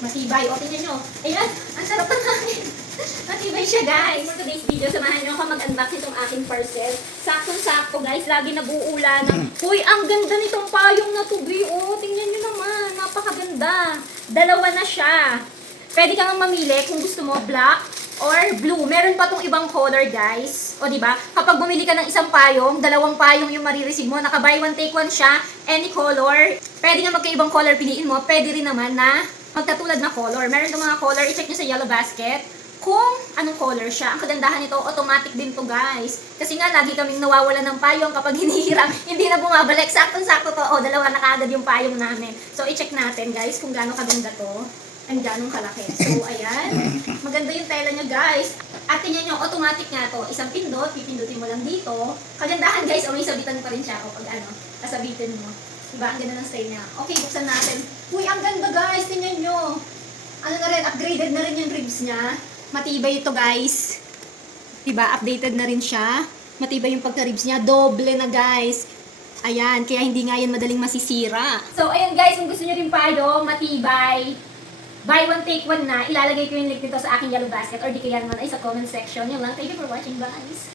Matibay. O, tingnan nyo. Ayan, ang sarap na namin. Matibay siya, guys. For today's video, samahan nyo ako mag-unbox itong aking parcel. Saktong-sakto, guys. Lagi nag-uula ng, uy, ang ganda nitong payong na to, Bri. O, tingnan nyo naman. Napakaganda. Dalawa na siya. Pwede kang mamili kung gusto mo, black or blue. Meron pa tong ibang color, guys. O, diba? Kapag bumili ka ng isang payong, dalawang payong yung marireceive mo. Naka-buy one, take one siya. Any color. Pwede nga magkaibang color piliin mo. Pwede rin naman na magkatulad na color. Meron itong mga color. I-check nyo sa yellow basket kung anong color siya. Ang kagandahan nito, automatic din to, guys. Kasi nga, lagi kaming nawawalan ng payong kapag hinihiram. Hindi na bumabalik. Saktong-sakto to. O, dalawa na kaagad yung payong namin. So, i-check natin, guys, kung gaano kaganda to. And ganong kalaki. So, ayan. Maganda yung tela niya, guys. At tingnan nyo, automatic nga to. Isang pindot, pipindutin mo lang dito. Kagandahan, guys, o may sabitan pa rin siya. O pag ano, kasabitin mo. Diba? Ang ganda ng style niya. Okay, buksan natin. Uy, ang ganda, guys. Tingnan nyo. Ano na rin, upgraded na rin yung ribs niya. Matibay ito, guys. Diba? Updated na rin siya. Matibay yung pagka-ribs niya. Doble na, guys. Ayan, kaya hindi nga yan madaling masisira. So, ayan, guys, kung gusto nyo rin payo, matibay. Buy one, take one na. Ilalagay ko yung link nito sa aking yellow basket or di kaya naman ay sa comment section. Yun lang. Thank you for watching, guys.